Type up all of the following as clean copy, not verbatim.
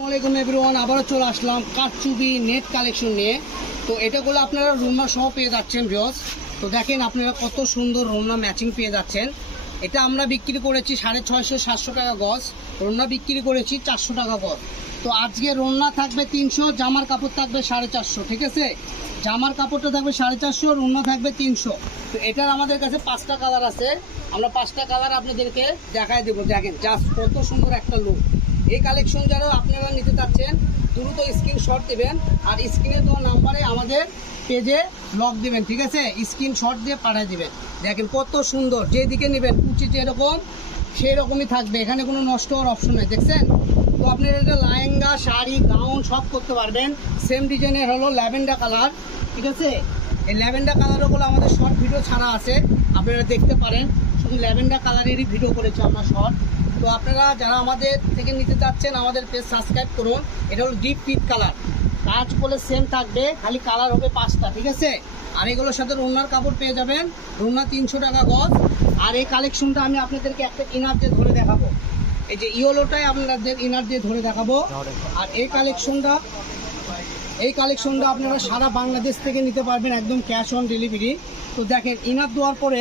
আসসালামু এভরিওয়ান, আবারও চলে আসলাম কারচুপি নেট কালেকশন নিয়ে। তো এটাগুলো আপনারা রুমনা সহ পেয়ে যাচ্ছেন ভিউয়ার্স। তো দেখেন আপনারা কত সুন্দর রুমনা ম্যাচিং পেয়ে যাচ্ছেন। এটা আমরা বিক্রি করেছি 650-700 টাকা গজ, রুমনা বিক্রি করেছি 400 টাকা গজ। তো আজকে রুমনা থাকবে 300, জামার কাপড় থাকবে 450, ঠিক আছে? জামার কাপড়টা থাকবে 450, রুমনা থাকবে 300। তো এটার আমাদের কাছে 5টা কালার আছে, আমরা 5টা কালার আপনাদেরকে দেখায় দেবো। দেখেন জাস্ট কত সুন্দর একটা লুক। এই কালেকশন যারা আপনারা নিতে চাচ্ছেন দ্রুত স্ক্রিনশট দেবেন, আর স্ক্রিনে তো নাম্বারে আমাদের পেজে লক দেবেন, ঠিক আছে? স্ক্রিনশট দিয়ে পাঠিয়ে দেবেন। দেখেন কত সুন্দর, যেদিকে নেবেন কুচি যেরকম সেই রকমই থাকবে, এখানে কোনো নষ্ট হওয়ার অপশন নেই, দেখছেন? তো আপনারা এটা লেহেঙ্গা, শাড়ি, গাউন সব করতে পারবেন। সেম ডিজাইনের হলো ল্যাভেন্ডার কালার, ঠিক আছে? এই ল্যাভেন্ডার কালারগুলো আমাদের শর্ট ভিডিও ছাড়া আছে, আপনারা দেখতে পারেন। শুধু ল্যাভেন্ডার কালারেরই ভিডিও করেছি আমরা শর্ট। তো আপনারা যারা আমাদের থেকে নিতে চাচ্ছেন আমাদের পেজ সাবস্ক্রাইব করুন। এটা হলো ডিপ পিট কালার, কাজ করলে সেম থাকবে, খালি কালার হবে 5টা, ঠিক আছে? আর এগুলোর সাথে রুমনার কাপড় পেয়ে যাবেন, রুমনা 300 টাকা গজ। আর এই কালেকশনটা আমি আপনাদেরকে একটা ইনার দিয়ে ধরে দেখাবো, এই যে ইয়েলোটাই আপনাদের ইনার দিয়ে ধরে দেখাবো। আর এই কালেকশনটা আপনারা সারা বাংলাদেশ থেকে নিতে পারবেন, একদম ক্যাশ অন ডেলিভারি। তো দেখেন ইনার দেওয়ার পরে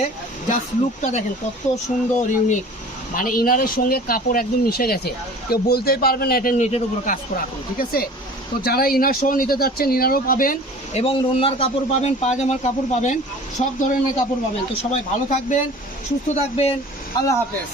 জাস্ট লুকটা দেখেন কত সুন্দর, ইউনিক। মানে ইনারের সঙ্গে কাপড় একদম মিশে গেছে, কেউ বলতেই পারবে না এটা নেটের উপর কাজ করা এখন, ঠিক আছে? তো যারা ইনার সহ নিতে যাচ্ছেন ইনারও পাবেন, এবং রন্নার কাপড় পাবেন, পায়জামার কাপড় পাবেন, সব ধরনের কাপড় পাবেন। তো সবাই ভালো থাকবেন, সুস্থ থাকবেন, আল্লাহ হাফেজ।